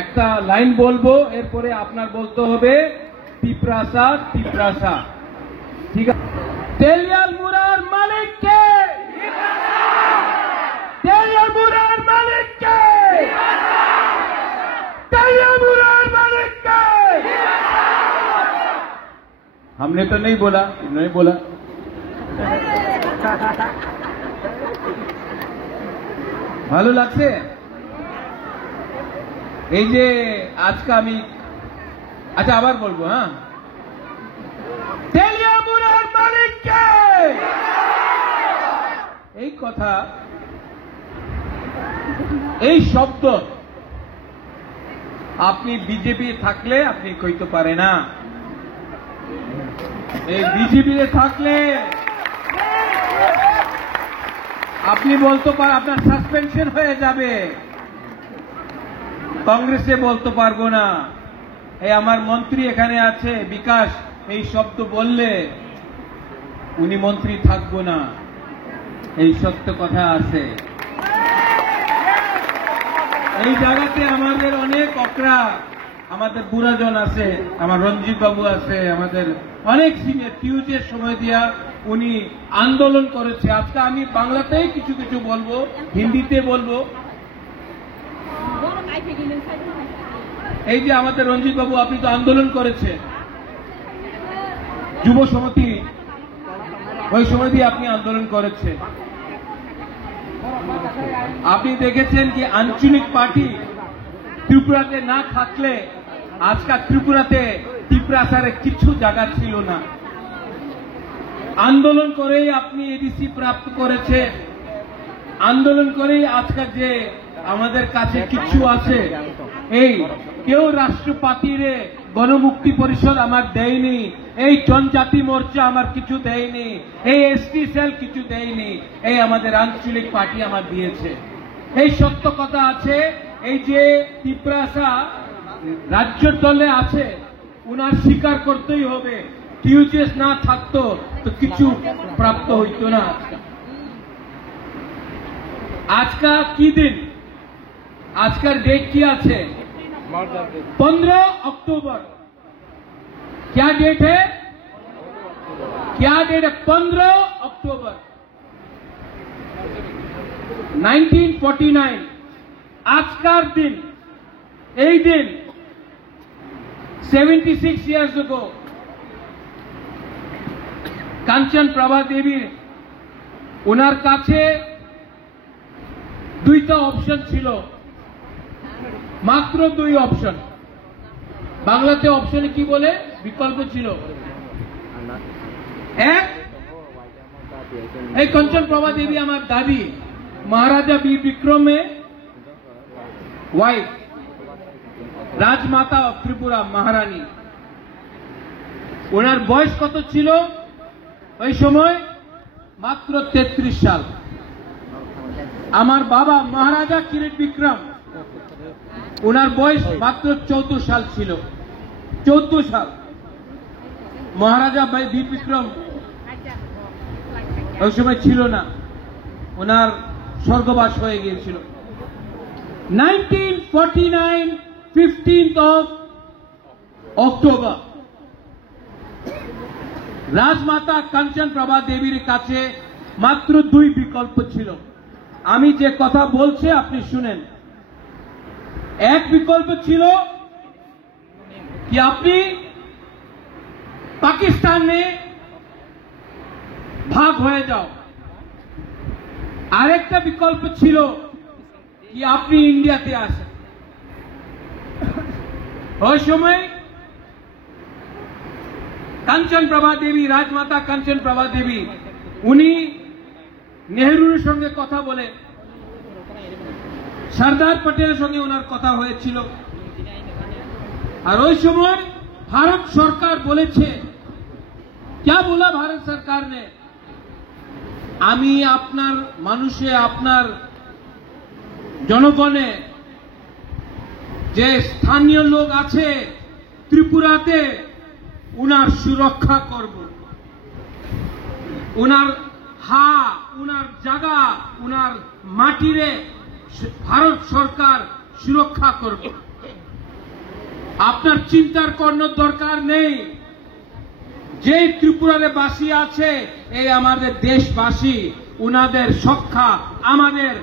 একটা লাইন বলবো, এরপরে আপনার বলতে হবে পিপ্রাসা পিপ্রাসা, ঠিক আছে? তেলিয়াল মুড়ার মালিক কে? তেলিয়াল মুড়ার মালিক কে? तेलियाल मुरार मालिक के? हमने तो नहीं बोला, इन्होंने बोला। ভালো লাগছে এই যে আজকে আমি, আচ্ছা আবার বলবো, হ্যাঁ, তেলিয়াল মুরার মালিক কে? এই কথা, এই শব্দ আপনি বিজেপি থাকলে আপনি কইতে পারে না। এই বিজেপি থাকলে আপনি বলতে পারেন, আপনার সাসপেনশন হয়ে যাবে। কংগ্রেসে বলতে পারবো না। এই আমার মন্ত্রী এখানে আছে বিকাশ, এই শব্দ বললে উনি মন্ত্রী থাকবো না, এই সত্য কথা আছে। এই জায়গাতে আমাদের অনেক অকরা, আমাদের বুড়াজন আছে, আমার রঞ্জিত বাবু আছে, আমাদের অনেক সিনিয়র টিউজের সময় দিয়া উনি আন্দোলন করেছে। আজকে আমি বাংলাতেই কিছু কিছু বলবো, হিন্দিতে বলবো। এই যে আমাদের রঞ্জিত বাবু, আপনি তো আন্দোলন করেছে যুব সমিতি, ওই সময় দিয়ে আপনি আন্দোলন করেছে। আপনি দেখেছেন কি আঞ্চলিক পার্টি ত্রিপুরাতে না থাকলে আজকাল ত্রিপুরাতে পিপ্রাসারে কিছু জায়গা ছিল না। আন্দোলন করেই আপনি এডিসি প্রাপ্ত করেছে, আন্দোলন করেই আজকাল যে আমাদের কাছে কিছু আছে। এই কেউ রাষ্ট্রপতিরে গণমুক্তি পরিষদ আমার দেয়নি, এই জনজাতি মোর্চা আমার কিছু দেয়নি, এই এসটি সেল কিছু দেয়নি, এই আমাদের আঞ্চলিক পার্টি আমার দিয়েছে। এই সত্য কথা আছে। এই যে পিপ্রাসা রাজ্যের দলে আছে, উনার স্বীকার করতেই হবে। টিউজেস না থাকতো তো কিছু প্রাপ্ত হইত না। আজকা কি দিন? আজকের डेट কি আছে? 15 अक्टूबर। क्या डेट है? क्या डेट है? 15 अक्टूबर 1949। আজকের দিন, এই দিন 76 years ago কাঞ্চন প্রভা দেবী, ওনার কাছে দুইটা অপশন ছিল, মাত্র দুই অপশন। বাংলাতে অপশনে কি বলে? বিকল্প ছিল। এক, এই কাঞ্চন প্রভা দেবী আমার দাদি, মহারাজা বীর বিক্রমে ওয়াইফ, রাজমাতা অফ ত্রিপুরা, মহারানী। ওনার বয়স কত ছিল ওই সময়? মাত্র 33 সাল। আমার বাবা মহারাজা কিরিট বিক্রম, ওনার বয়স মাত্র 14 সাল ছিল। 14 সাল। মহারাজা বীর বিক্রম ওই সময় ছিল না, ওনার স্বর্গবাস হয়ে গিয়েছিল। 1949 15th of October রাজমাতা কাঞ্চন প্রভা দেবীর কাছে মাত্র দুই বিকল্প ছিল। আমি যে কথা বলছি আপনি শুনেন। এক বিকল্প ছিল কি আপনি পাকিস্তানে ভাগ হয়ে যাও। আরেকটা বিকল্প ছিল কি আপনি ইন্ডিয়াতে আসেন। ওই সময় কাঞ্চন প্রভা দেবী, রাজমাতা কাঞ্চন প্রভা দেবী, উনি নেহরুর সঙ্গে কথা বলে, সরদার পটেলের সঙ্গে ওনার কথা হয়েছিল। আর ওই সময় ভারত সরকার বলেছে, क्या बोला भारत सरकार ने? আমি আপনার মানুষে, আপনার জনগণে যে স্থানীয় লোক আছে ত্রিপুরাতে, উনার সুরক্ষা করব। উনার উনার জায়গা, উনার মাটিরে ভারত সরকার সুরক্ষা করবে। আপনার চিন্তার কোনো দরকার নেই। যে ত্রিপুরারে বাসী আছে এই আমাদের দেশবাসী, উনাদের সখ্যা আমাদের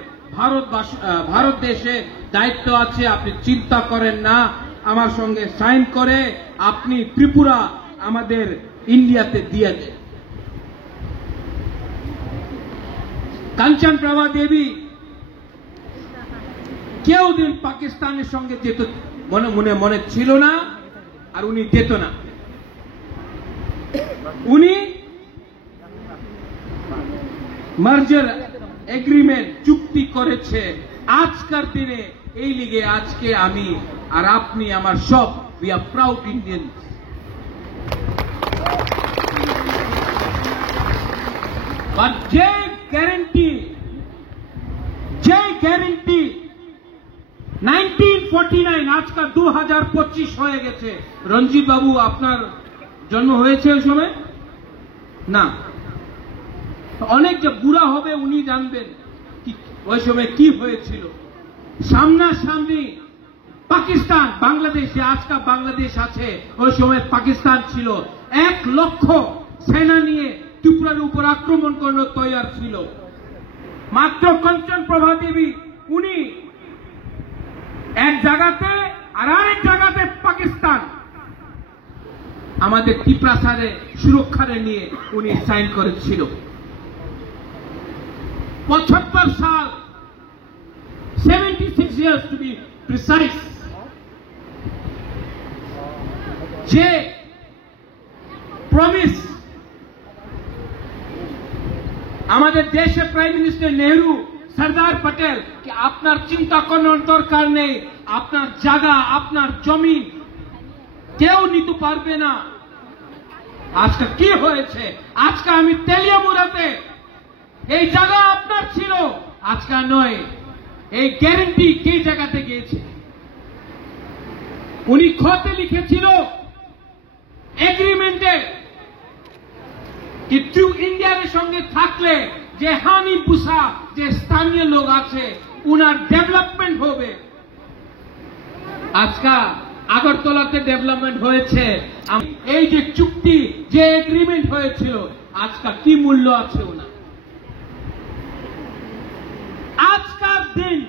ভারত দেশে দায়িত্ব আছে। আপনি চিন্তা করেন না, আমার সঙ্গে সাইন করে আপনি ত্রিপুরা আমাদের ইন্ডিয়াতে দিয়ে দেন। কাঞ্চন প্রভা দেবী কেউ দিন পাকিস্তানের সঙ্গে যেত মনে ছিল না, আর উনি যেত না। উনি মার্জার এগ্রিমেন্ট চুক্তি করেছে। আজকের দিনে এই লিগে আজকে আমি আর আপনি আমার সব we are proud Indian. But যে গ্যারেন্টি 1949 আজকাল 2025 হয়ে গেছে। রঞ্জিত বাবু আপনার জন্ম হয়েছে ওই সময় না? অনেক যে বুড়া হবে উনি জানবেন ওই সময় কি হয়েছিল। সামনাসামনি পাকিস্তান, বাংলাদেশ, যে আজকাল বাংলাদেশ আছে ওই সময় পাকিস্তান ছিল। 1 লক্ষ সেনা নিয়ে ত্রিপুরার উপর আক্রমণ করার তৈয়ার ছিল। মাত্র কাঞ্চন প্রভা দেবী উনি এক জায়গাতে আর আরেক জায়গাতে পাকিস্তান আমাদের ত্রিপ্রাসারে সুরক্ষারে নিয়ে উনি সাইন করেছিল। 75 সাল, 76 years to be precise, যে প্রমিস আমাদের দেশের প্রাইম মিনিস্টার নেহরু, সরদার পটেল কি আপনার চিন্তা করার দরকার নেই, আপনার জায়গা আপনার জমিন কেউ নিতে পারবে না। আজকে কি হয়েছে? আজকে আমি তেলিয়ামুড়াতে এই জায়গা আপনার ছিল, আজকে নয়। এই গ্যারেন্টি কে জায়গাতে গিয়েছে? উনি খতে লিখেছিল এগ্রিমেন্টে কিন্তু ইন্ডিয়ার সঙ্গে থাকলে যে হানি পুষা যে স্থানীয় লোক আছে উনার ডেভেলপমেন্ট হবে। আজকাল আগরতলাতে ডেভেলপমেন্ট হয়েছে। এই যে চুক্তি যে এগ্রিমেন্ট হয়েছিল আজকাল কি মূল্য আছে ওনার? আজকাল দিন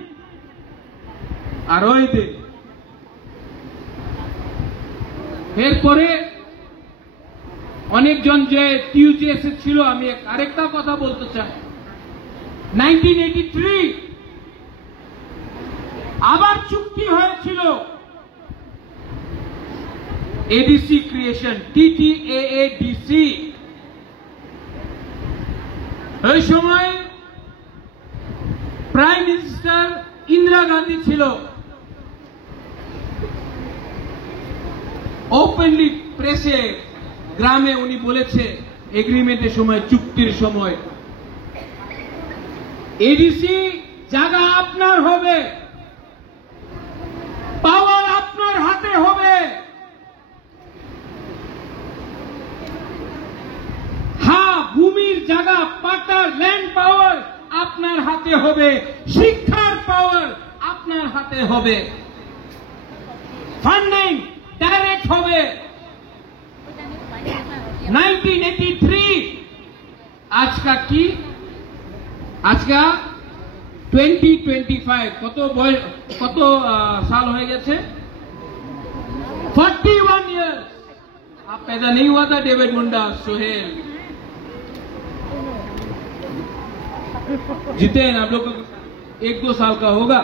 আর ওই দিন। এরপরে অনেকজন যে টিউজিএস ছিল, আমি আরেকটা কথা বলতে চাই। 1983 আবার চুক্তি হয়েছিল এডিসি ক্রিয়েশন, TTAADC। ওই সময় প্রাইম মিনিস্টার ইন্দিরা গান্ধী ছিল। ওপেনলি প্রেসে গ্রামে উনি বলেছে এগ্রিমেন্টের সময়, চুক্তির সময়, এডিসি জায়গা আপনার হবে, পাওয়ার আপনার হাতে হবে। হ্যাঁ, ভূমির জায়গা, পাটা, ল্যান্ড পাওয়ার আপনার হাতে হবে, শিক্ষার পাওয়ার আপনার হাতে হবে, ফান্ডিং ডাইরেক্ট হবে। 1983 আজকা কি? আজকা 2025 কত साल हो गए? 41 years। आप पैदा नहीं हुआ था डेविड मुंडा, सोहेल, जितेन, आप लोग 1-2 साल का होगा।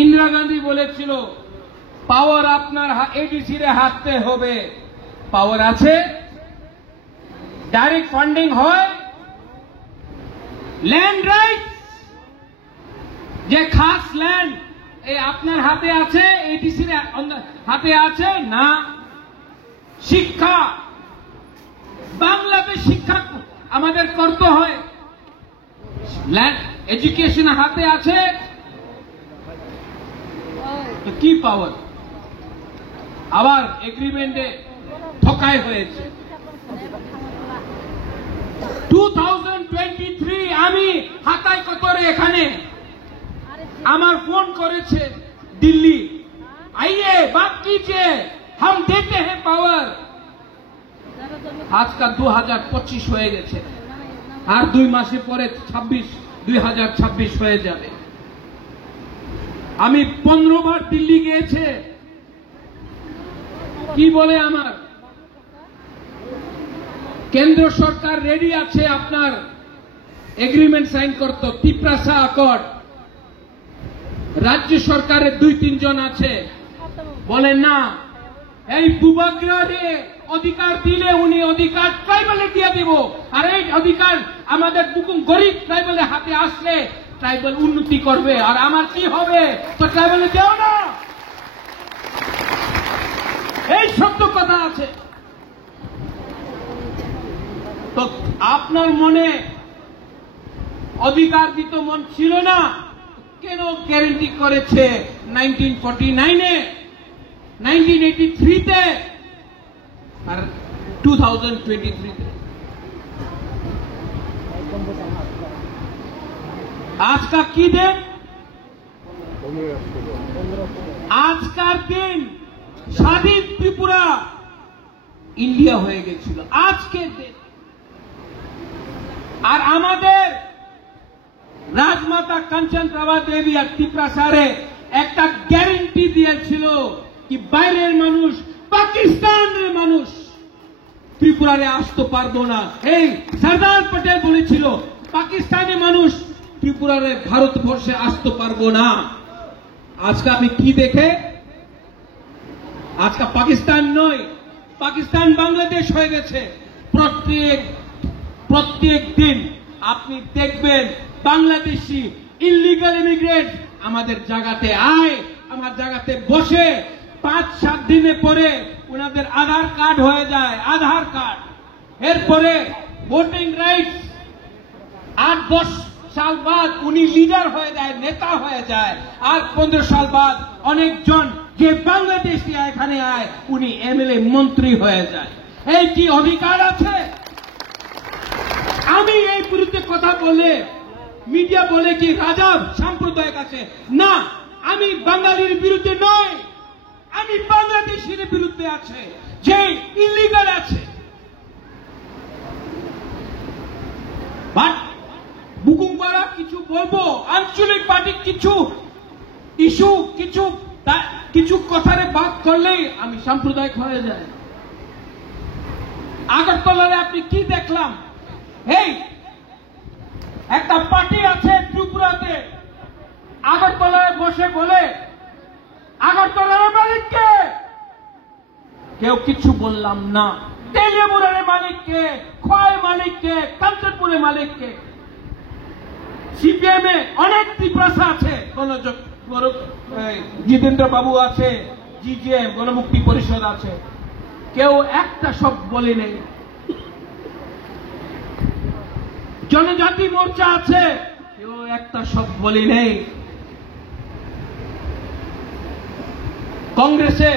इंदिरा गांधी बोले छिलो पावर আপনার এডিসি রে হাতে হবে। পাওয়ার আছে, ডাইরেক্ট ফান্ডিং হয়, ল্যান্ড রাইট যে খাস ল্যান্ড এই আপনার হাতে আছে, এডিসি রে হাতে আছে না। শিক্ষা, বাংলাতে শিক্ষা আমাদের করতে হয়, ল্যান্ড এডুকেশন হাতে আছে, তো কি পাওয়ার? আবার এগ্রিমেন্টে ঠকাই হয়েছে। 2023 আমি হাতায় কতরে এখানে আমার ফোন করেছে দিল্লি कीजिए, हम देते हैं पावर। आज का 2025 হয়ে গেছে, আর 2 মাসে পরে 2026 হয়ে যাবে। আমি 15 বার দিল্লি গিয়েছে, কি বলে আমার কেন্দ্র সরকার রেডি আছে আপনার এগ্রিমেন্ট সাইন করতে, তিপ্রাসা অ্যাকর্ড। রাজ্য সরকারের 2-3 জন আছে, বলে না এই বুবাগ্রারে অধিকার দিলে উনি অধিকার ট্রাইবালে দিয়ে দিব, আর এই অধিকার আমাদের বুকুম গরিব ট্রাইবালের হাতে আসলে ট্রাইবাল উন্নতি করবে, আর আমার কি হবে, তো ট্রাইবালে দেও না। এই সত্য কথা আছে। তো আপনার মনে অধিকার দিত মন ছিল না, কেন গ্যারেন্টি করেছে 1949-এ, 1983-তে আর 2023-তে? আজকা কি দিন? আজকার দিন স্বাধীন ত্রিপুরা ইন্ডিয়া হয়ে গেছিল আজকে দিন। আর আমাদের রাজমাতা কাঞ্চন প্রভা দেবী আর ত্রিপ্রাসারে একটা গ্যারেন্টি দিয়েছিল কি বাইরের মানুষ, পাকিস্তানের মানুষ ত্রিপুরারে আসতে পারবো না। এই সরদার পটেল বলেছিল পাকিস্তানি মানুষ ত্রিপুরারে ভারতবর্ষে আসতে পারবো না। আজকে আমি কি দেখে, আজকে পাকিস্তান নয়, পাকিস্তান বাংলাদেশ হয়ে গেছে। প্রত্যেক দিন আপনি দেখবেন বাংলাদেশি ইলিগাল ইমিগ্রেন্ট আমাদের জায়গাতে আয়, আমার জায়গাতে বসে, 5-7 দিনে পরে ওনাদের আধার কার্ড হয়ে যায়, আধার কার্ড। এরপরে ভোটিং রাইটস, 8-10 সাল বাদ উনি লিডার হয়ে যায়, নেতা হয়ে যায়। আর 15 সাল বাদ অনেকজন যে বাংলাদেশি এখানে আয় উনি এমএলএ মন্ত্রী হয়ে যায়। এই কি অধিকার আছে? আমি এই বিরুদ্ধে কথা বলে মিডিয়া বলে কি রাজা সাম্প্রদায়িক আছে, না, আমি বাঙালির বিরুদ্ধে নয়, আমি বাংলাদেশের বিরুদ্ধে আছে যে ইলিগাল আছে। বাট বুকুমপাড়া কিছু বলবো, আঞ্চলিক পার্টি কিছু ইস্যু কিছু কথারে বাদ করলেই আমি সাম্প্রদায়িক হয়ে যায়। আগরতলায় আপনি কি দেখলাম? এই একটা পার্টি আছে ত্রিপুরাতে, আগরতলায় বসে বলে আগরতলার মালিককে, কেউ কিছু বললাম না। তেলিয়ামুড়ার মালিককে, খোয়াই মালিককে, কাঞ্চনপুরের মালিককে। সিপিএম এ অনেক ত্রিপ্রাসা আছে, জিতেন্দ্র বাবু আছে, জিজেএম গণমুক্তি পরিষদ আছে, কেউ একটা শব্দ বলে নেই। জনজাতি মোর্চা আছে, কেউ একটা শব্দ বলে নেই। কংগ্রেসে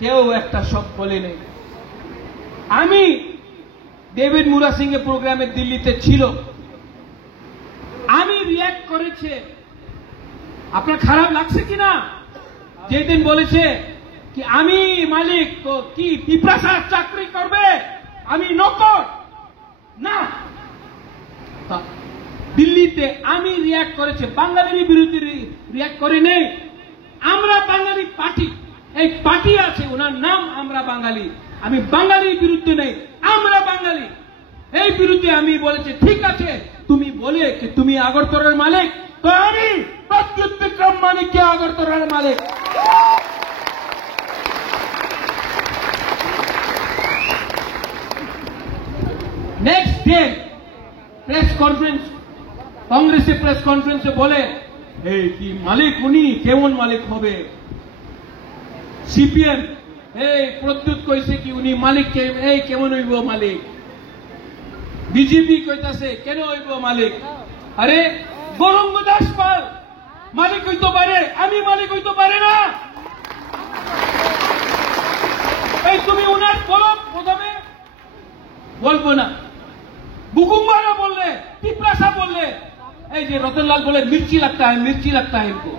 কেউ একটা শব্দ বলে নেই। আমি ডেভিড মুরা সিং এর প্রোগ্রামে দিল্লিতে ছিল, আমি রিয়াক্ট করেছে। আপনার খারাপ লাগছে কিনা? যেদিন বলেছে কি আমি মালিক, তো কি ত্রিপ্রাসা চাকরি করবে, আমি নকর না। দিল্লিতে আমি রিয়াক্ট করেছে, বাঙালির বিরুদ্ধে রিয়াক্ট করে নেই। আমরা বাঙালি পার্টি, এই পার্টি আছে, ওনার নাম আমরা বাঙালি। আমি বাঙালির বিরুদ্ধে নেই, আমরা বাঙালি। এই বিরুদ্ধে আমি বলেছি ঠিক আছে, তুমি বলে কি তুমি আগরতলার মালিক, তো আমি প্রদ্যুৎ বিক্রম মানিককে আগরতলার মালিক। নেক্সট ডে প্রেস কনফারেন্স, কংগ্রেসের প্রেস কনফারেন্সে বলে এই কি মালিক উনি কেমন মালিক হবে? সিপিএম এই প্রদ্যুৎ কইছে কি উনি মালিক, এই কেমন হইব মালিক? বিজেপি কইতাছে কেন হইব মালিক? আরে গৌরঙ্গ দাস পাল মালিক হইতে পারে, আমি মালিক হইতে পারে না। এই তুমি উনার বলো, প্রথমে বলবো না। বুকুমবাড়া বললে, ত্রিপ্রাসা বললে, এই যে রতনলাল বলে মির্চি লাগতা है, মির্চি লাগতা है इनको।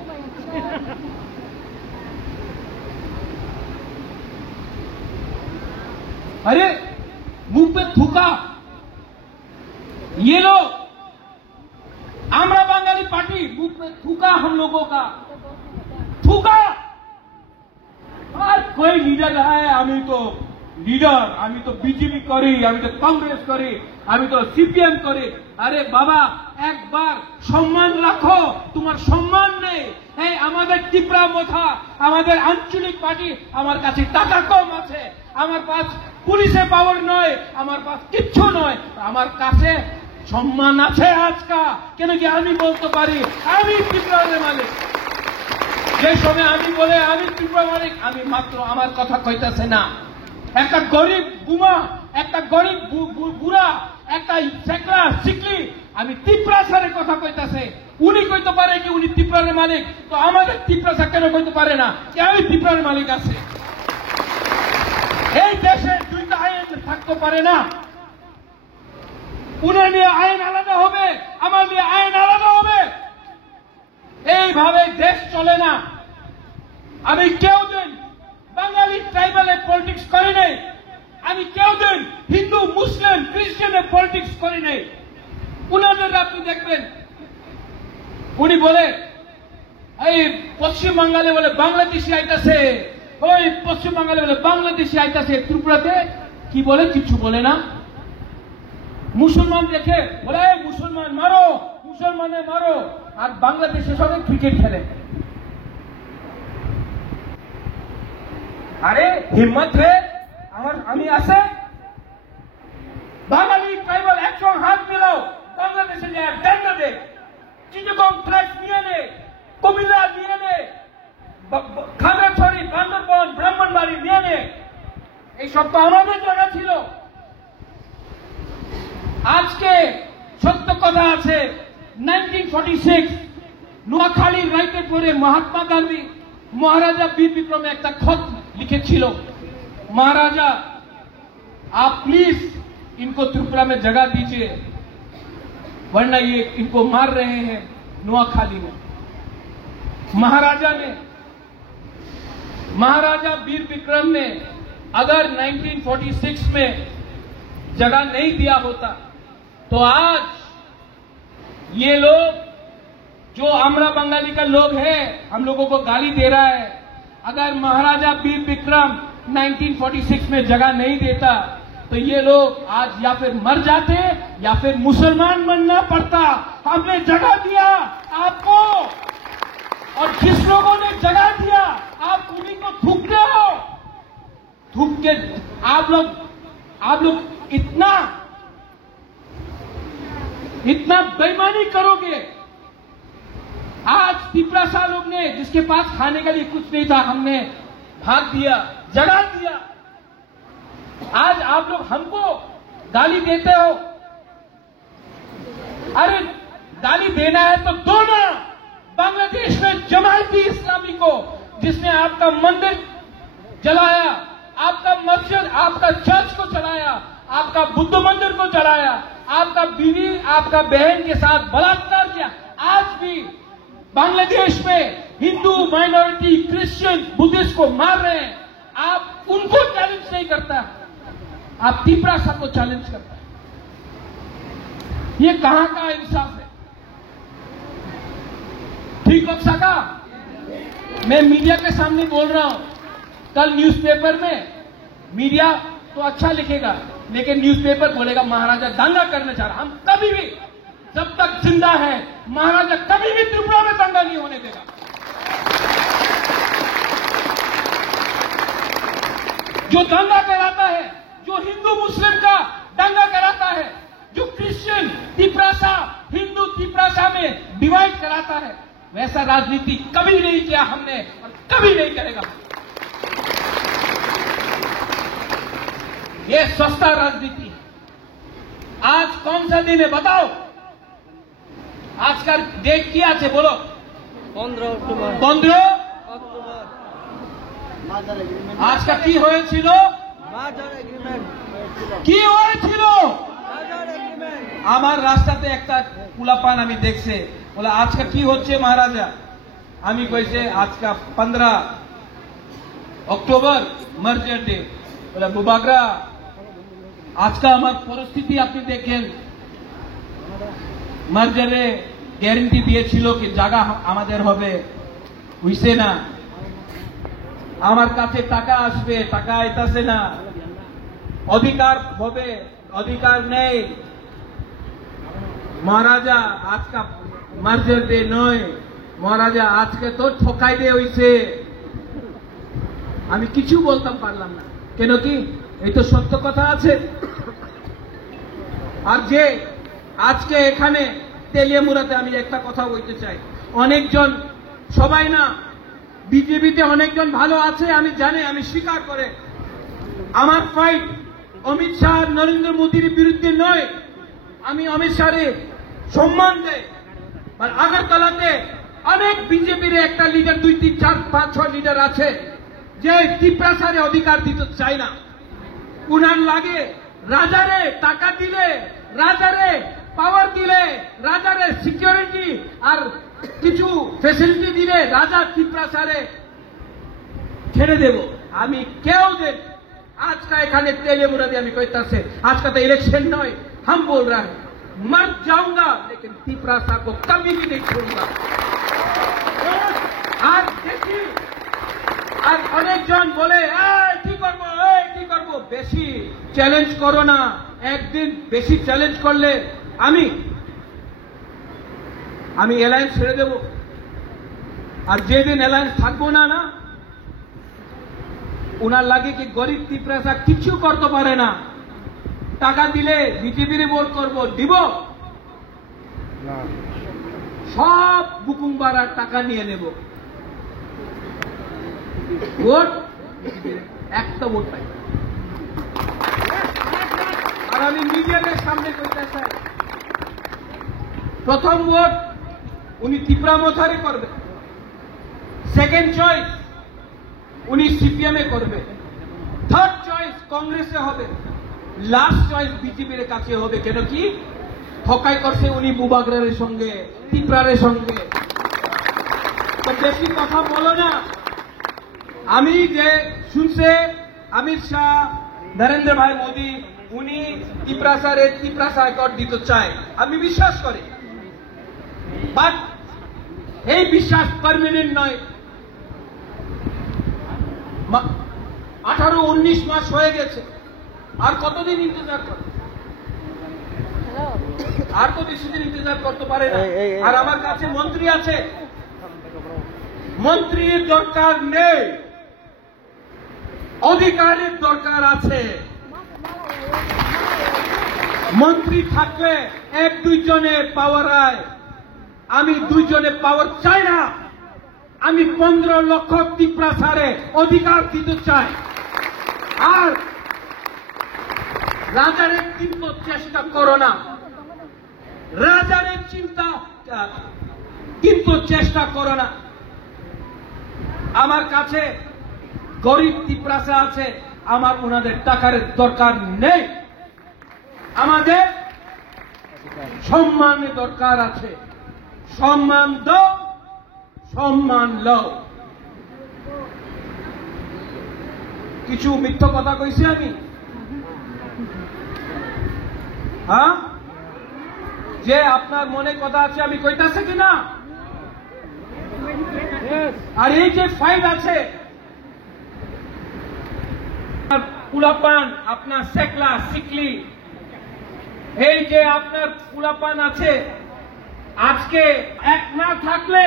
अरे मुंह पे थूका। ये लोग आमरा बंगाली पार्टी मुंह पे थूका, हम लोगों का थूका। और कोई लीडर रहा है, আমি তো লিডার, আমি তো বিজেপি করি, আমি তো কংগ্রেস করি, আমি তো সিপিএম করি। আরে বাবা, একবার সম্মান রাখো, তোমার সম্মান নেই। এই আমাদের ত্রিপুরা মোথা, আমাদের আঞ্চলিক পার্টি, আমার কাছে টাকা কম আছে, আমার কাছে পুলিশে পাওয়ার নয়, আমার কাছে কিচ্ছু নয়, আমার কাছে সম্মান আছে আজকা। কেন কি আমি বলতে পারি আমি ত্রিপুরার মালিক। যে সময় আমি বলে আমি ত্রিপুরা মালিক, আমি মাত্র আমার কথা কইতাছে না। একটা গরিব বুমা, একটা গরিব বুড়া, একটা শেখরা শিকলি আমি ত্রিপুরা স্যারের কথা কইতাছে। উনি কইতে পারে কি উনি ত্রিপুরার মালিক, তো আমাদের ত্রিপুরা স্যার কেন কইতে পারে না কি আমি ত্রিপুরার মালিক আছে? এই দেশে দুইটা আইন থাকতে পারে না। উনার নিয়ে আইন আলাদা হবে, আমার নিয়ে আইন আলাদা হবে। এইভাবে দেশ চলে না। আমি কেউ দিন বাঙালি ট্রাইবালে পলিটিক্স করি নাই, আমি কেউ দিন হিন্দু মুসলিম খ্রিস্টানের পলিটিক্স করি নাই। উনাদের আপনি দেখবেন উনি বলে এই পশ্চিম বাঙালি বলে বাংলাদেশি আইতাছে, ওই পশ্চিম বাঙালি বলে বাংলাদেশি আইতাছে। ত্রিপুরাতে কি বলে? কিছু বলে না। মুসলমান দেখে বলে মুসলমান মারো, মুসলমানে মারো, আর বাংলাদেশের সঙ্গে ক্রিকেট খেলে। আরে হিম্মত হে আমি আছে বাঙালি ট্রাইবাল একশো হাত মিলাও, বাংলাদেশে যায় ডান্ডা দে, চিটাগং ট্রাইব নিয়ে নে, কুমিল্লা নিয়ে নে, খাগড়াছড়ি, বান্দরবান, ব্রাহ্মণবাড়ি নিয়ে নে। এইসব তো আমাদের জায়গা ছিল। আজকে সত্য কথা আছে, 1946 নোয়াখালীর রাইতে পরে মহাত্মা গান্ধী মহারাজা বীর বিক্রমে একটা খত लिखे, महाराजा आप प्लीज इनको त्रिपुरा में जगह दीजिए, वरना ये इनको मार रहे हैं नोआखाली में। महाराजा वीर विक्रम ने अगर 1946 में जगह नहीं दिया होता तो आज ये लोग जो आमरा बंगाली का लोग है हम लोगों को गाली दे रहा है, अगर महाराजा वीर विक्रम 1946 में जगह नहीं देता तो ये लोग आज या फिर मर जाते या फिर मुसलमान बनना पड़ता। हमने जगह दिया आपको, और जिस लोगों ने जगह दिया आप उन्हीं को थूकते हो। थूक के आप लोग इतना बेईमानी करोगे। आज त्रिपुरा लोग ने जिसके पास खाने के लिए कुछ नहीं था, हमने भाग दिया, जगा दिया। आज आप लोग हमको गाली देते हो। अरे गाली देना है तो दो ना। बांग्लादेश में जमायती इस्लामी को जिसने आपका मंदिर जलाया, आपका मस्जिद, आपका चर्च को जलाया, आपका बुद्ध मंदिर को जलाया, आपका बीवी, आपका बहन के साथ बलात्कार किया, आज भी बांग्लादेश में हिंदू माइनॉरिटी क्रिश्चियन बुद्धिस्ट को मार रहे हैं। आप उनको चैलेंज नहीं करता, आप त्रिपुरा साहब को चैलेंज करता है। ये कहां का इंसाफ है? ठीक हो सका? मैं मीडिया के सामने बोल रहा हूं। कल न्यूज़पेपर में मीडिया तो अच्छा लिखेगा, लेकिन न्यूज़पेपर बोलेगा महाराजा दंगा करने जा रहा। हम कभी भी, जब तक जिंदा है, महाराजा कभी भी त्रिपुरा में दंगा नहीं होने देगा। जो दंगा कराता है, जो हिंदू मुस्लिम का दंगा कराता है, जो क्रिश्चियन त्रिपुरा, हिंदू त्रिपुरा में डिवाइड कराता है, वैसा राजनीति कभी नहीं किया हमने और कभी नहीं करेगा। ये सस्ता राजनीति है। आज कौन सा दिन है बताओ? आज का डेट क्या है बोलो? 15 অক্টোবর। 15 অক্টোবর। আজকা কি হয়েছিল? বাজার এগ্রিমেন্ট কি হয়েছিল? বাজার এগ্রিমেন্ট। আমার রাস্তাতে একটা কুলাপান আমি দেখছে, বলে আজকা কি হচ্ছে মহারাজা? আমি কইছে আজকা 15 অক্টোবর মার্জার ডে। বলে বুবাগরা আজকে আমার পরিস্থিতি আপনি দেখেন, মার্জারে গ্যারেন্টি দিয়েছিল কি জায়গা আমাদের হবে, হইছে না। আমার কাছে টাকা আসবে, টাকা আইতাছে না। অধিকার হবে, অধিকার নেই। মহারাজা আজকা মার্জার দে নয়, মহারাজা আজকে তো ঠকাই দে হইছে। আমি কিছু বলতাম পারলাম না, কেন কি এই তো সত্য কথা আছে। আর যে আজকে এখানে তেলিয়ামুড়াতে আমি একটা কথা বলতে চাই, অনেকজন, সবাই না, বিজেপিতে অনেকজন ভালো আছে আমি জানি, আমি স্বীকার করে। আমার ফাইট অমিত শাহ নরেন্দ্র মোদীর বিরুদ্ধে নয়, আমি অমিত শাহের সম্মান দেয়। আর আগরতলাতে অনেক বিজেপির একটা লিডার, 2, 3, 4, 5, 6 লিডার আছে যে টিপ্রাসারে অধিকার দিতে চায় না। উনার লাগে রাজারে টাকা দিলে, রাজারে পাওয়ার দিলে, রাজারে সিকিউরিটি আর কিছু ফেসিলিটি দিলে রাজা টিপ্রাসারে ছেড়ে দেব। আমি কেউ দেব आज का एखाने तेलियामुड़ा में कहते आज का तो इलेक्शन नहीं, हम बोल रहे हैं मर जाऊंगा लेकिन तिपरासा को कभी भी नहीं छोड़ूंगा। आज देखिए आज अनेक जन बोले কি করব বেশি চ্যালেঞ্জ করো না, একদিন বেশি চ্যালেঞ্জ করলে আমি অ্যালায়েন্স ছেড়ে দেব। আর যেদিন অ্যালায়েন্স থাকবো না না, উনার লাগে কি গরিব তিপ্রাসা কিছু করতে পারে না। টাকা দিলে বিজেপির ভোট করবো, দিব সব বুকুমবারার টাকা নিয়ে নেব, ভোট একটা ভোট পাই। আর আমি মিডিয়াদের সামনে কইতে চাই, প্রথম ভোট উনি ত্রিপুরা মথারে করবে, সেকেন্ড চয়েস উনি সিপিএম এ করবে, থার্ড চয়েস কংগ্রেসে হবে, লাস্ট চয়েস বিজেপির কাছে হবে। কেন কি ঠকাই করছে উনি বুবাগ্রারের সঙ্গে, ত্রিপুরারের সঙ্গে। তো বেশি কথা বলো না। আমি যে শুনছে অমিত শাহ, নরেন্দ্র ভাই মোদী উনি ত্রিপুরা হাইকোর্ট দিতে চায়, আমি বিশ্বাস করি। বাট এই বিশ্বাস পার্মানেন্ট নয়। 18-19 মাস হয়ে গেছে, আর কতদিন ইন্তজার করে? আর তো বেশি দিন ইন্তজার করতে পারে না। আর আমার কাছে মন্ত্রী আছে, মন্ত্রীর দরকার নেই, অধিকারের দরকার আছে। মন্ত্রী থাকলে 1-2 জনের পাওয়ার হয়, আমি 2 জনের পাওয়ার চাই না। আমি 15 লক্ষ ত্রিপুরাসারে অধিকার দিতে চাই। আর রাজারে কিন্তু চেষ্টা করো না, রাজারে চিন্তা কিন্তু চেষ্টা করো না। আমার কাছে গরিব ত্রিপুরাসা আছে, আমার ওনাদের টাকার দরকার নেই। আমাদের সম্মানের দরকার আছে, সম্মান দাও, সম্মান লও। কিছু মিথ্যা কথা কইছি আমি? হ্যাঁ, যে আপনার মনে কথা আছে আমি কইতাছে কিনা? আর এই যে ফাইট আছে, পুলাপান আপনার সেকলা সিকলি, এই যে আপনার পুলাপান আছে, আজকে এক না থাকলে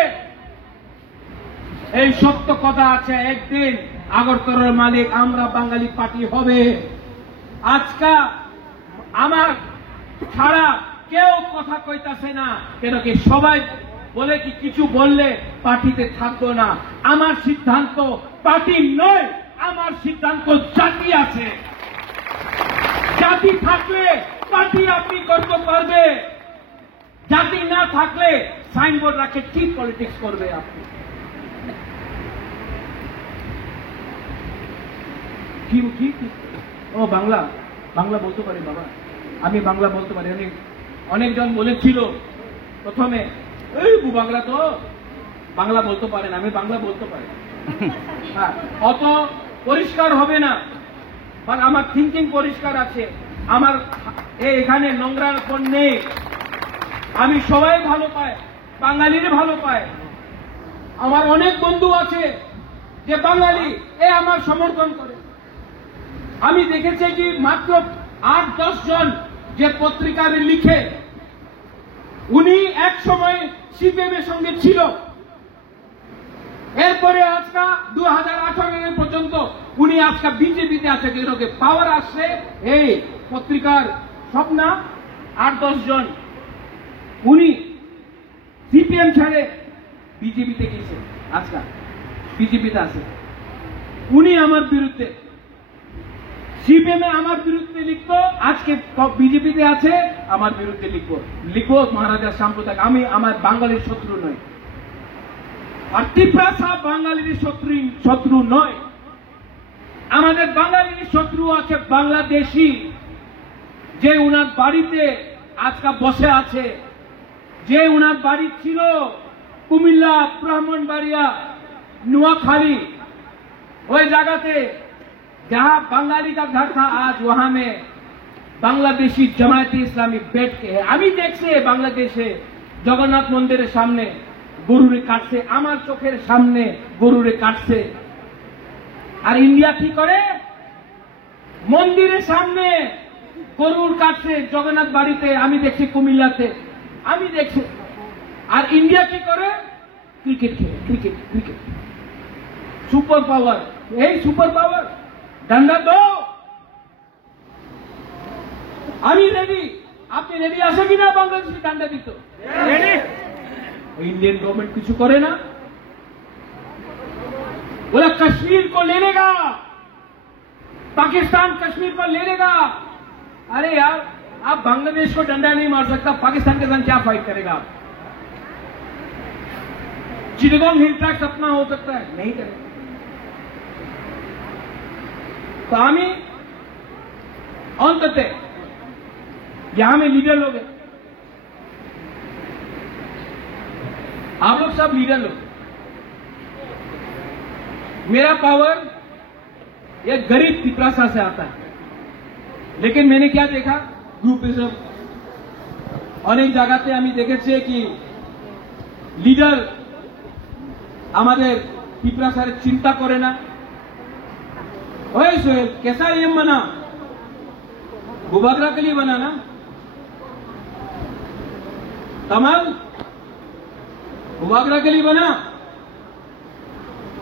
এই সত্য কথা আছে, একদিন আগরতলার মালিক আমরা বাঙালি পার্টি হবে। আজকা আমার ছাড়া কেউ কথা কইতাছে না, কেন কি সবাই বলে কি কিছু বললে পার্টিতে থাকবো না। আমার সিদ্ধান্ত পার্টি নয়, আমার সিদ্ধান্ত জাতি আছে। জাতি থাকলে পার্টি আপনি করতে পারবে, জাতি না থাকলে সাইনবোর্ড রাখে কি পলিটিক্স করবে আপনি? কি ও বাংলা বাংলা বলতে পারি বাবা, আমি বাংলা বলতে পারি। অনেকজন বলেছিল প্রথমে এই বাংলা তো বাংলা বলতে পারেন, আমি বাংলা বলতে পারি। হ্যাঁ, অত পরিষ্কার হবে না, কারণ আমার থিঙ্কিং পরিষ্কার আছে। আমার এখানে নোংরার কোন নেই, আমি সবাই ভালো পাই, বাঙালিরে ভালো পায়। আমার অনেক বন্ধু আছে যে বাঙালি, আমার সমর্থন করে। আমি দেখেছি যে মাত্র 8-10 জন যে পত্রিকারে লিখে, উনি এক সময় সিপিএম এর সঙ্গে ছিল। এরপরে আজকা 2018 পর্যন্ত উনি আজকা বিজেপিতে আছে। যেগুলোকে পাওয়ার আসছে এই পত্রিকার সব না 8-10 জন, উনি সিপিএম ছেড়ে বিজেপিতে গেছে, আজকা বিজেপিতে আছে। উনি আমার বিরুদ্ধে, সিপিএম আমার বিরুদ্ধে লিখতো, আজকে বিজেপিতে আছে, আমার বিরুদ্ধে লিখবো মহারাজা সাম্প্রদায়িক। আমি আমার বাঙালির শত্রু নয়, আর ত্রিপুরা সাহেব বাঙালির শত্রু নয়। আমাদের বাঙালির শত্রু আছে বাংলাদেশি, যে উনার বাড়িতে আজকা বসে আছে, যে উনার বাড়ি ছিল কুমিল্লা, ব্রাহ্মণবাড়িয়া, নোয়াখালী, ওই জায়গাতে जहां बंगाली का घर था, आज वहां में बांग्लादेशी जमायत इस्लामी बैठ के है। अभी देखছে বাংলাদেশে জগন্নাথ মন্দিরের সামনে গরুরে কাটছে, আমার চোখের সামনে গরুরে কাটছে। আর ইন্ডিয়া কি করে? মন্দিরের সামনে গরুর কাটছে জগন্নাথ বাড়িতে, আমি দেখছি কুমিল্লাতে, আমি দেখছি। আর ইন্ডিয়া কি করে? ক্রিকেট খেলে, ক্রিকেট ক্রিকেট সুপার পাওয়ার, এই সুপার পাওয়ার डंडा दो, अभी रेडी, आपने रेडी आसे कि ना बांग्लादेश में डंडा दी तो इंडियन गवर्नमेंट कुछ करे ना, बोला कश्मीर को ले लेगा, पाकिस्तान कश्मीर को ले लेगा। अरे यार, आप बांग्लादेश को डंडा नहीं मार सकता, पाकिस्तान के साथ क्या फाइट करेगा आप? चिटगोंग हिल ट्रैक्स अपना हो सकता है, नहीं करेगा। तो আমি অন্তত यहां में लीडर लोग हैं, आप लोग सब लीडर लोग। मेरा पावर ये गरीब पिपरासा से आता है, लेकिन मैंने क्या देखा, ग्रुपिज्म अनेक জায়গাতে আমি দেখেছি কি লিডার আমাদের পিপরাসার চিন্তা করে না। ओए सोहेल, कैसा एम बना? बुबागरा के लिए बना ना? कमल बुबागरा के लिए बना,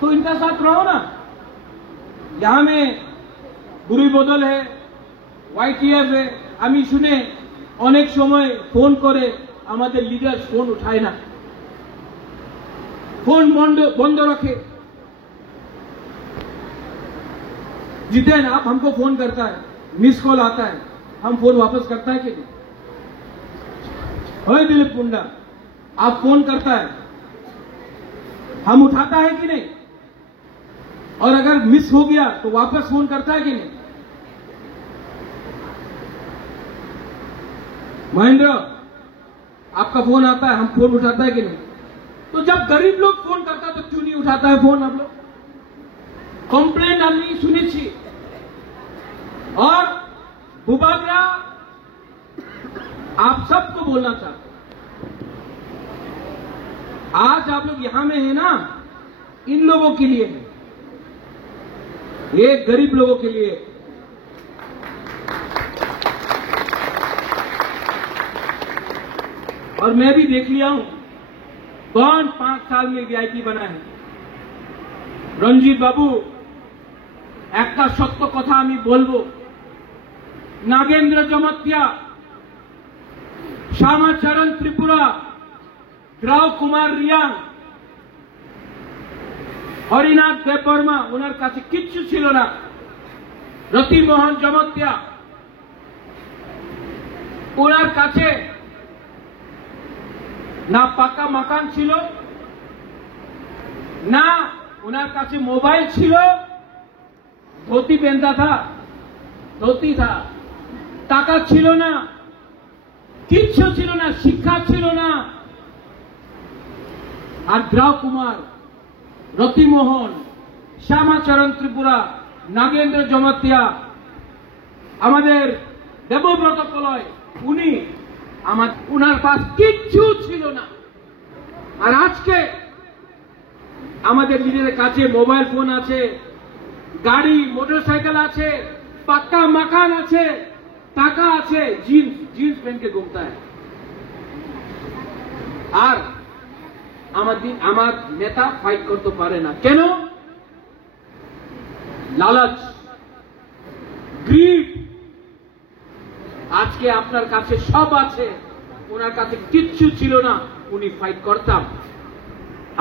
तो इनका साथ रहो ना। यहां में गुरु बदल है, वाईटीएफ है, আমি শুনে অনেক সময় ফোন করে আমাদের লিডার ফোন উঠায় না, ফোন বন্ধ রাখে। जितेन, आप हमको फोन करता है, मिस कॉल आता है, हम फोन वापस करता है कि नहीं? ओए दिलीप पुंडा, आप फोन करता है, हम उठाता है कि नहीं? और अगर मिस हो गया तो वापस फोन करता है कि नहीं? महेंद्र, आपका फोन आता है, हम फोन उठाता है कि नहीं? तो जब गरीब लोग फोन करता है तो क्यों नहीं उठाता है फोन आप लोग? कंप्लेंट हमने सुनी थी। और बुबागरा, आप सबको बोलना चाहते, आज आप लोग यहां में है ना, इन लोगों के लिए है, ये गरीब लोगों के लिए। और मैं भी देख लिया हूं कौन 5 साल में वीआईपी बना है। रंजीत बाबू, একটা সত্য কথা আমি বলবো, নাগেন্দ্র জমাতিয়া, শ্যামাচরণ ত্রিপুরা, দ্রাউ কুমার রিয়াং, হরিনাথ দেববর্মা, ওনার কাছে কিচ্ছু ছিল না। রতিমোহন জমাতিয়া, ওনার কাছে না পাকা মাকান ছিল, না ওনার কাছে মোবাইল ছিল, धोती पहनता था, धोती था, টাকা ছিল না, কিচ্ছু ছিল না, শিক্ষা ছিল না। আর দ্রাউ কুমার, রতিমোহন, শ্যামাচরণ ত্রিপুরা, নাগেন্দ্র জমাতিয়া, আমাদের দেবব্রত কলয় উনি উনার পাশ কিচ্ছু ছিল না। আর আজকে আমাদের নিজেদের কাছে মোবাইল ফোন আছে, গাড়ি মোটরসাইকেল আছে, পাক্কা মাকান আছে, টাকা আছে, জিন্স पहन के घूमता है। আর আমার নেতা ফাইট করতে পারে না কেন? লালচ, গ্রিড। আজকে আপনার কাছে সব আছে, ওনার কাছে কিচ্ছু ছিল না, উনি ফাইট করতাম।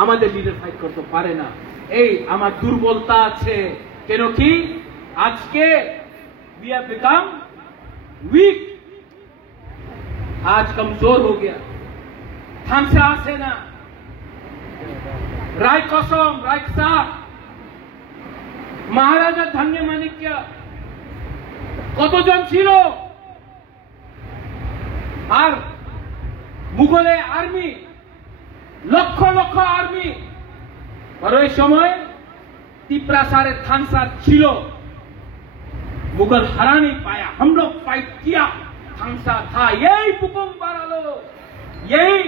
আমাদের লিডার ফাইট করতে পারে না, এই আমার দুর্বলতা আছে। কেন কি আজকে we have become weak, आज कमजोर हो गया। থামসে আসে না, রায় কসম, রায় সাহ, মহারাজা ধন্য মানিক্য কতজন ছিল, আর মুঘলে আর্মি লক্ষ লক্ষ আর্মি। और ওই সময় तिपरासारे थानसा छिलो, मुगल हरा नहीं पाया। हम लोग फाइट किया, थानसा था, यही बुकुमबारा लोग, यही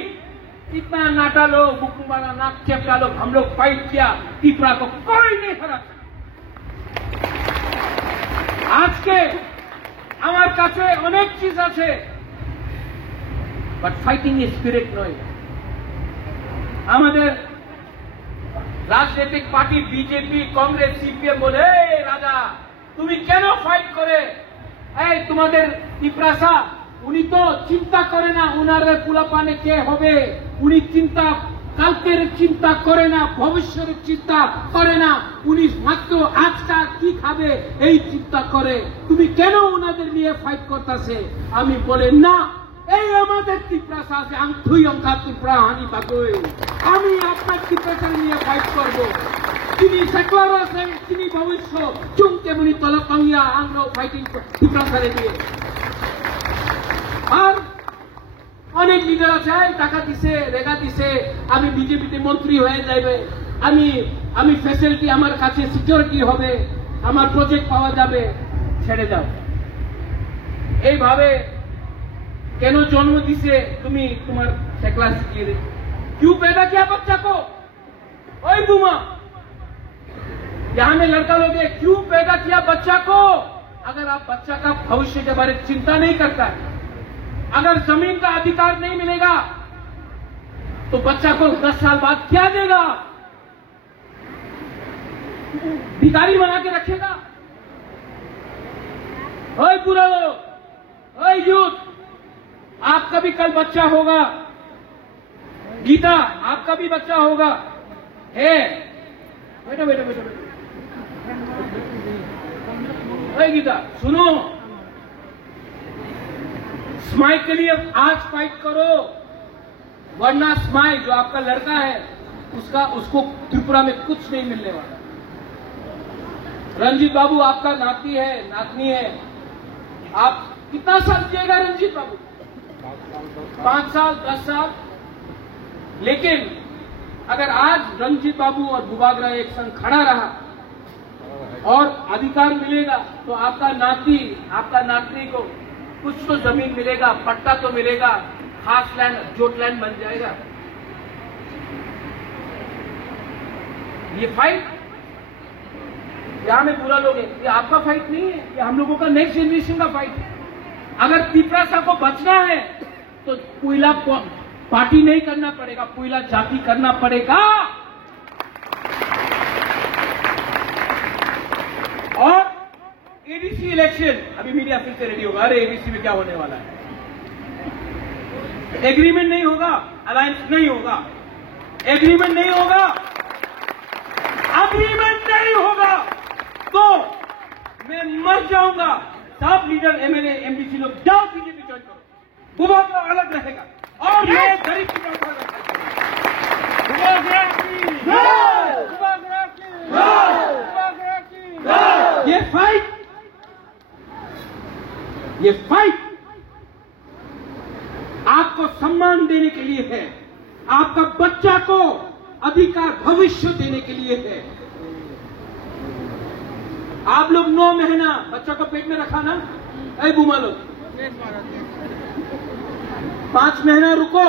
इतना नाटा लोग, बुकुमबारा नाक चेपटा लोग, हम लोग फाइट किया, तिपरा को कोई नहीं हरा सका। आज के हमारे काছে অনেক চিজ আছে, বাট ফাইটিং স্পিরিট নয়। আমাদের রাজনৈতিক পার্টি বিজেপি, কংগ্রেস, সিপিএম বলে রাজা তুমি কেন ফাইট করে? এই তোমাদের তিপ্রাসা উনি তো চিন্তা করে না উনার কুলাপানে কে হবে, উনি চিন্তা কালকের চিন্তা করে না, ভবিষ্যতের চিন্তা করে না, উনি মাত্র আজটা কি খাবে এই চিন্তা করে। তুমি কেন ওনাদের নিয়ে ফাইট করতেছে? আমি বলে না, এই আমাদের তিপ্রাসা আছে, আংথুই অঙ্কা তিপ্রা হানি পাকই, আমি আপনার তিপ্রাসা নিয়ে ফাইট করব। তিনি সেকুলার আছেন, তিনি ভবিষ্য চুমকে মুনি তলকাঙ্গিয়া আমরা ফাইটিং তিপ্রাসারে নিয়ে। আর অনেক লিডার আছে, টাকা দিছে, রেগা দিছে, আমি বিজেপিতে মন্ত্রী হয়ে যাবে, আমি ফ্যাসিলিটি আমার কাছে সিকিউরিটি হবে, আমার প্রজেক্ট পাওয়া যাবে। ছেড়ে যাও। এইভাবে কেন জন্ম দিছে তুমি? তোমার সেকুলার শিখিয়ে दे। क्यों पैदा किया बच्चा को? ओए बुमा, यहाँ में लड़का लोग है, क्यों पैदा किया बच्चा को? अगर आप बच्चा का भविष्य के बारे में चिंता नहीं करता है, अगर जमीन का अधिकार नहीं मिलेगा तो बच्चा को 10 साल बाद क्या देगा? भिखारी बना के रखेगा? ओए बुरा लोग, ओए यूथ, आपका भी कल बच्चा होगा। गीता, आपका भी बच्चा होगा। है बेटा बेटा बेटा बेटा, ओए गीता सुनो, स्माइल के लिए आज फाइट करो, वरना स्माइल जो आपका लड़का है उसको त्रिपुरा में कुछ नहीं मिलने वाला। रंजीत बाबू आपका नाती है, नातनी है, आप कितना साल जिएगा रंजीत बाबू? 5 साल, 10 साल। लेकिन अगर आज रंजीत बाबू और बुबागरा एक संग खड़ा रहा और अधिकार मिलेगा तो आपका नातनी को कुछ तो जमीन मिलेगा, पट्टा तो मिलेगा, खास लैंड, जोट लैंड बन जाएगा। ये फाइट यहां में पूरा लोग है, ये आपका फाइट नहीं है, ये हम लोगों का नेक्स्ट जनरेशन का फाइट है। अगर तिपरासा को बचना है तो पुइला पार्टी नहीं करना पड़ेगा, पुइला जाति करना पड़ेगा। और एडीसी इलेक्शन, अभी मीडिया फिर से रेडी होगा, अरे एडीसी में क्या होने वाला है? एग्रीमेंट नहीं होगा, अलायंस नहीं होगा, एग्रीमेंट नहीं होगा, अग्रीमेंट नहीं होगा तो मैं मर जाऊंगा। सब लीडर, एमएलए, एमडीसी लोग जाओ बीजेपी ज्वाइन करो, बुबागरा अलग रहेगा और मैं गरीब की बात करूंगा। ये फाइट आपको सम्मान देने के लिए है, आपका बच्चा को अधिकार भविष्य देने के लिए है। आप लोग 9 महीना बच्चा को पेट में रखा ना, ऐ बुमा लोग, 5 महीना रुको।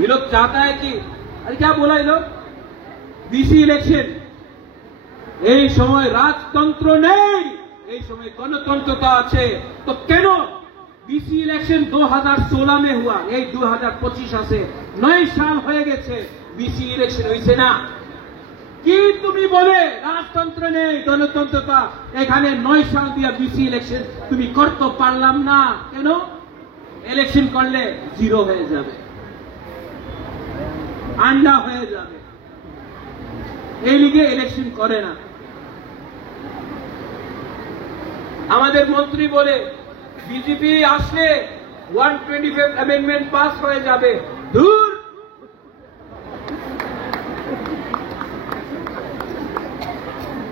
ये लोग चाहता है कि अरे क्या बोला ये लोग, बीसी इलेक्शन, এই সময় রাজতন্ত্র নেই, এই সময় গণতন্ত্রতা আছে। তো কেন बीसी इलेक्शन 2016 में हुआ, এই 2025 আছে, 9 সাল হয়ে গেছে, बीसी इलेक्शन হইছে না। কি তুমি বলে রাজতন্ত্র নেই, গণতন্ত্রতা, এখানে 9 সাল দিয়া बीसी ইলেকশন তুমি করতে পারলাম না কেন? ইলেকশন করলে জিরো হয়ে যাবে, আন্ডা হয়ে যাবে, এই লিগে ইলেকশন করে না। আমাদের মন্ত্রী বলে বিজেপি আসলে 125 অ্যামেন্ডমেন্ট পাস হয়ে যাবে। দূর,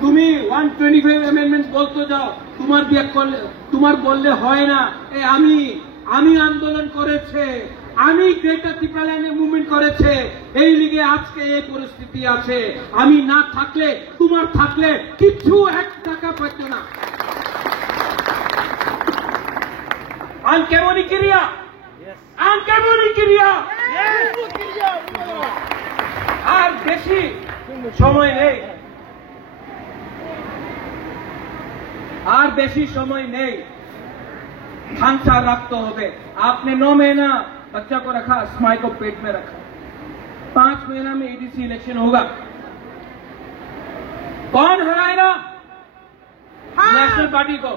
তুমি 125 অ্যামেন্ডমেন্ট বলতে যাও, তোমার দিয়ে করলে, তোমার বললে হয় না। আমি আন্দোলন করেছে, আমি গ্রেটার ত্রিপুরাল্যান্ড মুভমেন্ট করেছে, এই লিগে আজকে এই পরিস্থিতি আছে। আমি না থাকলে, তোমার থাকলে কিছু 1 টাকা পেত না। আনকেমনি ক্রিয়া, আনকেমনি ক্রিয়া। আর বেশি সময় নেই, আর বেশি সময় নেই, खांसा रखते होगे। आपने 9 महीना बच्चा को रखा, स्माई को पेट में रखा, 5 महीना में एडीसी इलेक्शन होगा। कौन हराएगा? नेशनल पार्टी को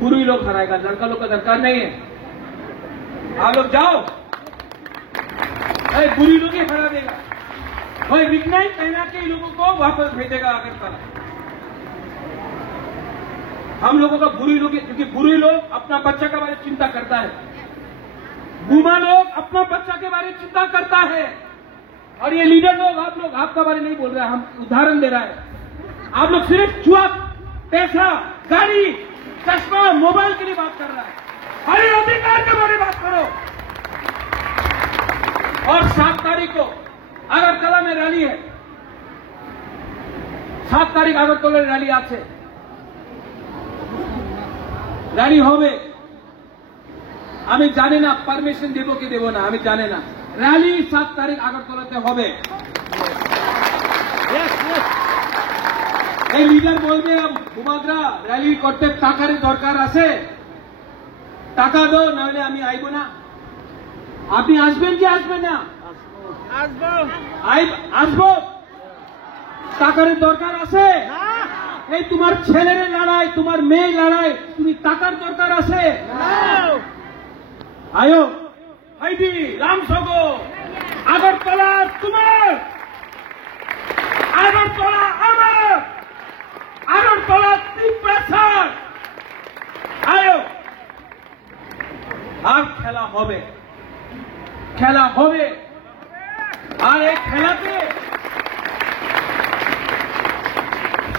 बुरी लोग हराएगा, लड़का लोग का दरकार नहीं है। आप लोग जाओ, बुरी लोग ही हरा देगा। कोई विघ्न पहना के लोगों को वापस भेजेगा अगरतला। हम लोगों का बुरी लोग, क्योंकि बुरी लोग अपना बच्चा के बारे में चिंता करता है, बुमा लोग अपना बच्चा के बारे में चिंता करता है, और ये लीडर लोग, आप लोग आपका बारे नहीं बोल रहे, हम उदाहरण दे रहा है। आप लोग सिर्फ जुआ, पैसा, गाड़ी, चश्मा, मोबाइल के लिए बात कर रहा है। अरे अधिकार के बारे में बात करो। और 7 तारीख को अगरतला में रैली है, 7 तारीख अगरतला रैली আছে, रैली হবে। আমি জানি না পারমিশন দেব কি দেব না, আমি জানি না। র‍্যালি 7 তারিখ আগরতলাতে হবে। এই লিডার বলবে বুমাদরা র‍্যালি করতে টাকার দরকার আছে, টাকা দাও, নাহলে আমি আইব না। আপনি আসবেন কি আসবেন না? আসবো। টাকার দরকার আছে? এই তোমার ছেলের লড়াই, তোমার মেয়ে লড়াই, তুমি টাকার দরকার আছে? আয়ো হাইডি রামসগো, আগরতলা তোমার, আগরতলা আমার, আগরতলা ত্রিপ্রাসাদ। আয়ো, আর খেলা হবে, খেলা হবে। আর এই খেলাতে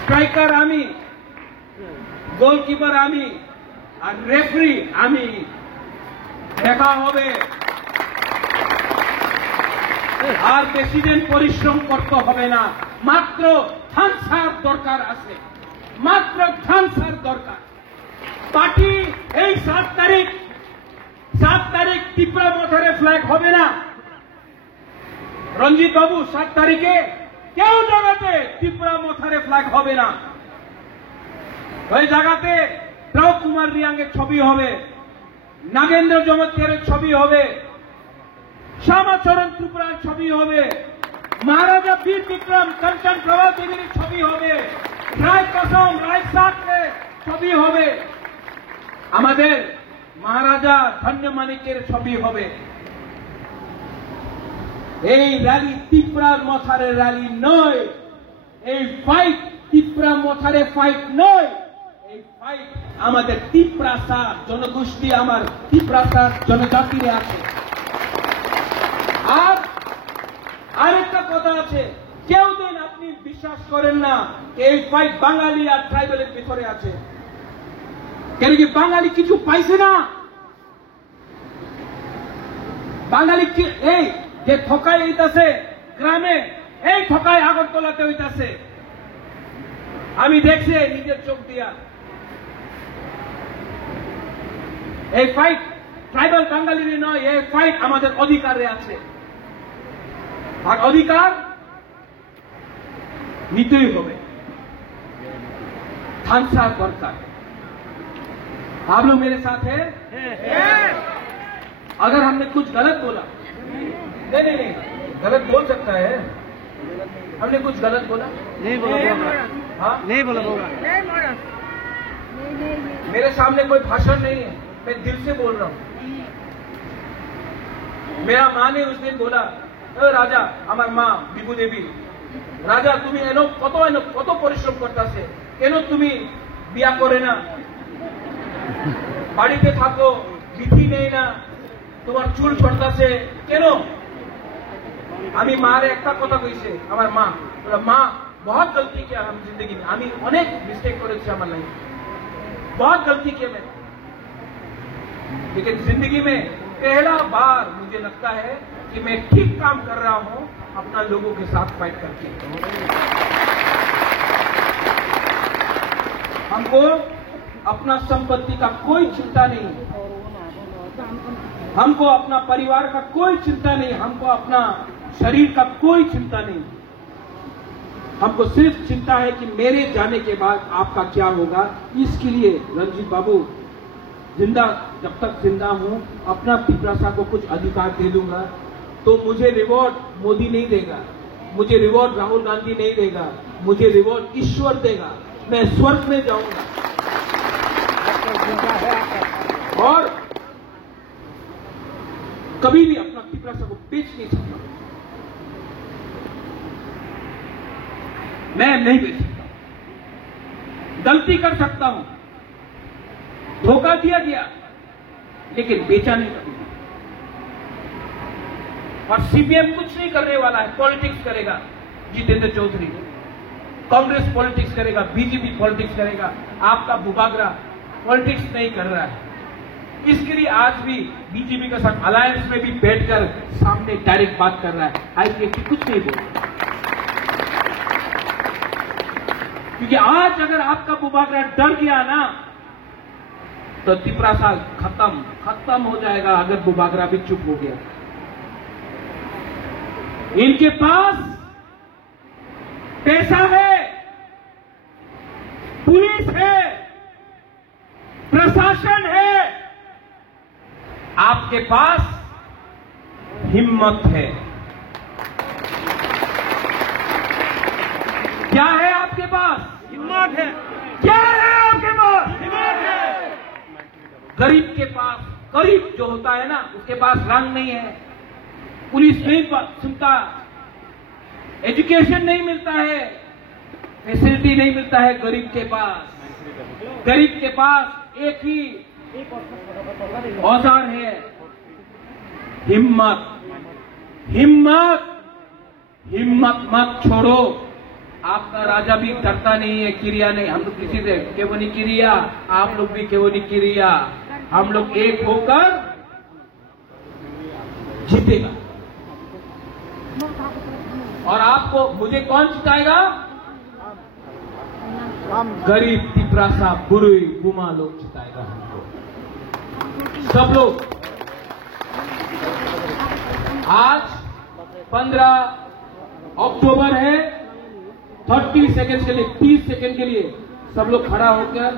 স্ট্রাইকার আমি, গোলকিপার আমি, আর রেফারি আমি। দেখা হবে। আর বেশি দিন পরিশ্রম করতে হবে না, মাত্র থানসার দরকার আছে, মাত্র থানসার দরকার। পার্টি এই 7 তারিখ ত্রিপুরা মথারে ফ্ল্যাগ হবে না। রঞ্জিত বাবু 7 তারিখে কেউ জায়গাতে ত্রিপুরা মথারে ফ্ল্যাগ হবে না। ওই জায়গাতে প্রভ কুমার রিয়াঙ্গের ছবি হবে, নাগেন্দ্র জমৎকারের ছবি হবে, শ্যামাচরণ ত্রিপুরার ছবি হবে, মহারাজা বীর বিক্রম কাঞ্চন প্রভা দেবীর ছবি হবে, রায় কসম রায় সাথের ছবি হবে, আমাদের মহারাজা ধন্য মানিকের ছবি হবে। এই র্যালি ত্রিপুরার মথারের র্যালি নয়, এই ফাইট ত্রিপুরা মথারে ফাইট নয়, এই ফাইট আমাদের ত্রিপ্রাসাদ জনগোষ্ঠী, আমার ত্রিপ্রাসাদ জনজাতিরে আছে। আর আরেকটা কথা আছে, কেউ দিন আপনি বিশ্বাস করেন না এই ফাইট বাঙালি আর ট্রাইবেলের ভিতরে আছে। কেন কি বাঙালি কিছু পাইছে না? বাঙালি এই যে ঠকাই হইতাছে গ্রামে, এই ঠকাই আগরতলাতে হইতাছে। আমি দেখছি নিজের চোখ দিয়া। এই ফাইট ট্রাইবাল বাঙালির নয়, এই ফাইট আমাদের অধিকারে আছে। আর অধিকার নিতেই হবে, থানসা দরকার। आप लोग मेरे साथ हैं? अगर हमने कुछ गलत बोला, नहीं, गलत बोल सकता है। हमने कुछ गलत बोला? नहीं बोला, हाँ नहीं बोला। मेरे सामने कोई भाषण नहीं है, मैं दिल से बोल रहा हूँ। मेरा माँ ने उस दिन बोला, राजा, আমার মা বিভু দেবী, রাজা তুমি কত পরিশ্রম করতেছে, কেন তুমি বিয়া করে না, বাড়িতে থাকো, বিধি নেই না, তোমার চুল পড়তেছে কেন? আমি মার একটা কথা কইছে, আমার মা মা बहुत गलती किया हम जिंदगी में, আমি অনেক मिस्टेक করেছি আমার लाइफ, बहुत गलती किया मैं, लेकिन जिंदगी में पहला बार मुझे लगता है कि मैं ठीक काम कर रहा हूं अपना लोगों के साथ फाइट करके। हमको अपना संपत्ति का कोई चिंता नहीं, हमको अपना परिवार का कोई चिंता नहीं, हमको अपना शरीर का कोई चिंता नहीं। हमको सिर्फ चिंता है कि मेरे जाने के बाद आपका क्या होगा। इसके लिए रणजीत बाबू, जिंदा जब तक जिंदा हूं अपना पिपरासा को कुछ अधिकार दे दूंगा, तो मुझे रिवॉर्ड मोदी नहीं देगा, मुझे रिवॉर्ड राहुल गांधी नहीं देगा, मुझे रिवॉर्ड ईश्वर देगा। मैं स्वर्ग में जाऊंगा और कभी भी अपना पिपरासा को बेच नहीं सकता, मैं नहीं बेच सकता। गलती कर सकता हूं, धोखा दिया गया, लेकिन बेचा नहीं कभी। और सीपीएम कुछ नहीं करने वाला है, पॉलिटिक्स करेगा जितेंद्र चौधरी, कांग्रेस पॉलिटिक्स करेगा, बीजेपी पॉलिटिक्स करेगा, आपका बुबागरा पॉलिटिक्स नहीं कर रहा है। इसके लिए आज भी बीजेपी के साथ अलायंस में भी बैठकर सामने डायरेक्ट बात कर रहा है, आईपीएफटी कुछ नहीं बोल रहा। क्योंकि आज अगर आपका बुबागरा डर गया ना, तो तिपरासा खत्म हो जाएगा। अगर बुबागरा भी चुप हो गया, इनके पास पैसा है, पुलिस है, प्रशासन है, आपके पास हिम्मत है। क्या है आपके पास? हिम्मत है। क्या है आपके पास? हिम्मत है। गरीब के पास, गरीब जो होता है ना, उसके पास रंग नहीं है, पुलिस नहीं सुनता, एजुकेशन नहीं मिलता है, फैसिलिटी नहीं मिलता है गरीब के पास। गरीब के पास एक ही औजार है, हिम्मत। हिम्मत मत छोड़ो। आपका राजा भी डरता नहीं है, किरिया नहीं, हम लोग किसी से केवल नहीं किरिया, आप लोग भी केवल नहीं किरिया, हम लोग एक होकर जीतेगा। और आपको मुझे कौन जिताएगा? गरीब तिपरासा बुरुई बुमा लोग जिताएगा हमको, सब लोग। आज 15 अक्टूबर है, 30 सेकंड के लिए, 30 सेकंड के लिए सब लोग खड़ा होकर